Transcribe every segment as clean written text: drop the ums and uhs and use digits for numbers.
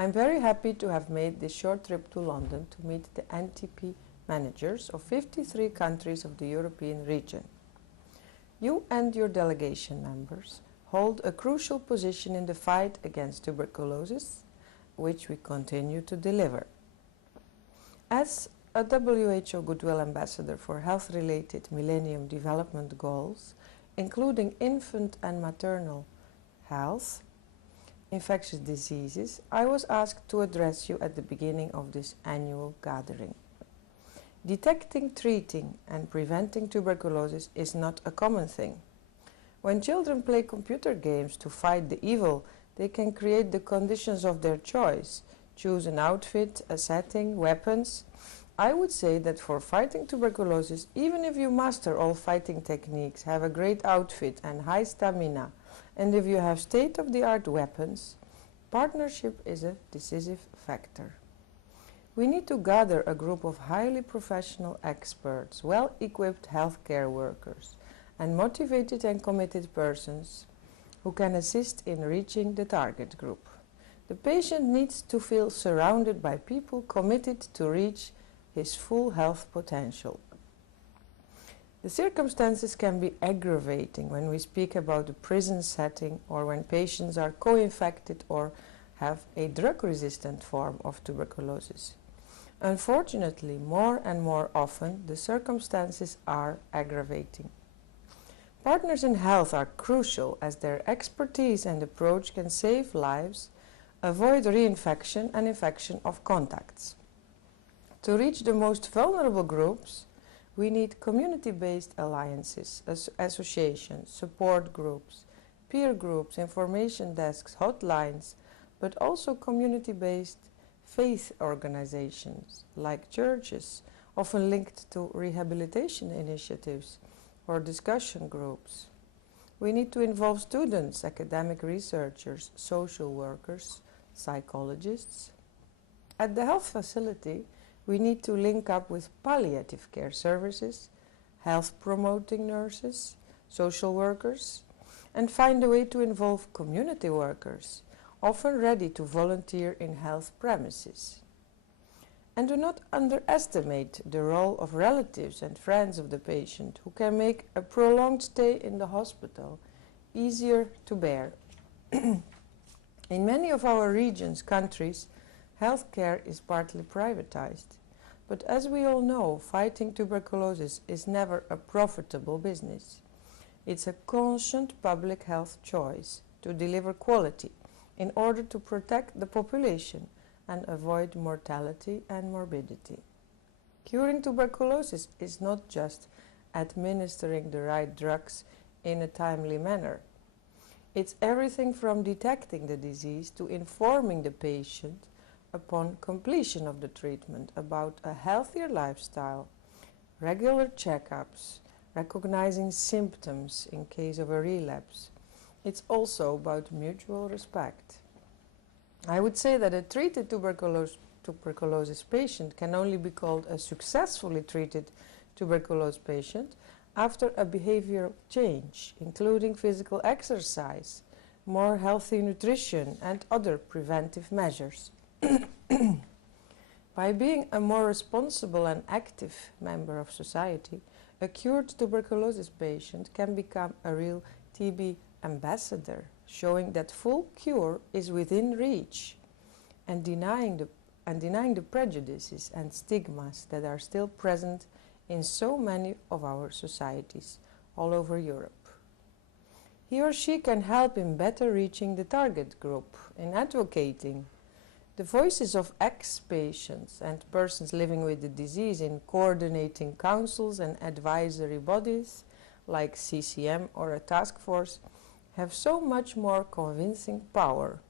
I'm very happy to have made this short trip to London to meet the NTP managers of 53 countries of the European region. You and your delegation members hold a crucial position in the fight against tuberculosis, which we continue to deliver. As a WHO Goodwill Ambassador for health-related Millennium Development Goals, including infant and maternal health, infectious diseases, I was asked to address you at the beginning of this annual gathering. Detecting, treating and preventing tuberculosis is not a common thing. When children play computer games to fight the evil, they can create the conditions of their choice, choose an outfit, a setting, weapons. I would say that for fighting tuberculosis, even if you master all fighting techniques, have a great outfit and high stamina, and if you have state-of-the-art weapons, partnership is a decisive factor. We need to gather a group of highly professional experts, well-equipped healthcare workers, and motivated and committed persons who can assist in reaching the target group. The patient needs to feel surrounded by people committed to reach his full health potential. The circumstances can be aggravating when we speak about a prison setting or when patients are co-infected or have a drug-resistant form of tuberculosis. Unfortunately, more and more often, the circumstances are aggravating. Partners in health are crucial as their expertise and approach can save lives, avoid reinfection and infection of contacts. To reach the most vulnerable groups, we need community-based alliances, associations, support groups, peer groups, information desks, hotlines, but also community-based faith organizations like churches, often linked to rehabilitation initiatives or discussion groups. We need to involve students, academic researchers, social workers, psychologists. At the health facility, we need to link up with palliative care services, health-promoting nurses, social workers, and find a way to involve community workers, often ready to volunteer in health premises. And do not underestimate the role of relatives and friends of the patient who can make a prolonged stay in the hospital easier to bear. In many of our regions, countries, healthcare is partly privatized. But as we all know, fighting tuberculosis is never a profitable business. It's a constant public health choice to deliver quality in order to protect the population and avoid mortality and morbidity. Curing tuberculosis is not just administering the right drugs in a timely manner. It's everything from detecting the disease to informing the patient upon completion of the treatment about a healthier lifestyle, regular checkups, recognizing symptoms in case of a relapse. It's also about mutual respect. I would say that a treated tuberculosis patient can only be called a successfully treated tuberculosis patient after a behavioral change, including physical exercise, more healthy nutrition, and other preventive measures. By being a more responsible and active member of society, a cured tuberculosis patient can become a real TB ambassador, showing that full cure is within reach and denying the prejudices and stigmas that are still present in so many of our societies all over Europe. He or she can help in better reaching the target group, in advocating the voices of ex-patients and persons living with the disease in coordinating councils and advisory bodies like CCM or a task force have so much more convincing power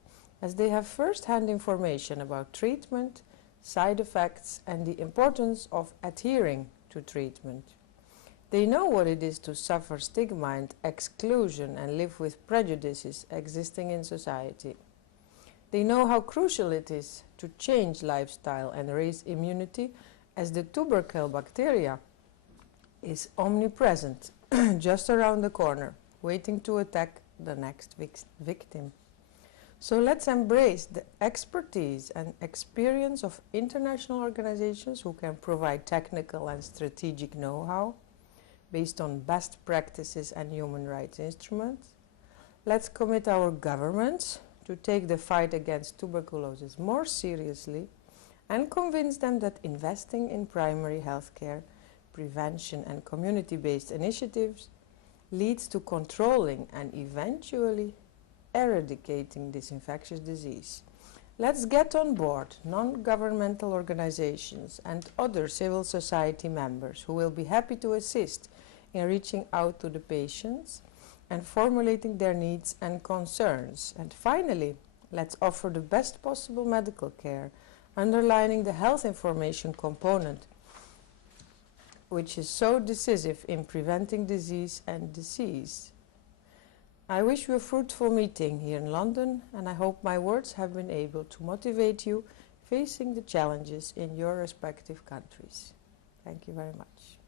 as they have first-hand information about treatment, side effects, and the importance of adhering to treatment. They know what it is to suffer stigma and exclusion and live with prejudices existing in society. They know how crucial it is to change lifestyle and raise immunity as the tubercle bacteria is omnipresent, just around the corner, waiting to attack the next victim. So let's embrace the expertise and experience of international organizations who can provide technical and strategic know-how based on best practices and human rights instruments. Let's commit our governments to take the fight against tuberculosis more seriously and convince them that investing in primary health care, prevention and community-based initiatives leads to controlling and eventually eradicating this infectious disease. Let's get on board non-governmental organizations and other civil society members who will be happy to assist in reaching out to the patients and formulating their needs and concerns. And finally, let's offer the best possible medical care, underlining the health information component, which is so decisive in preventing disease and disease. I wish you a fruitful meeting here in London, and I hope my words have been able to motivate you facing the challenges in your respective countries. Thank you very much.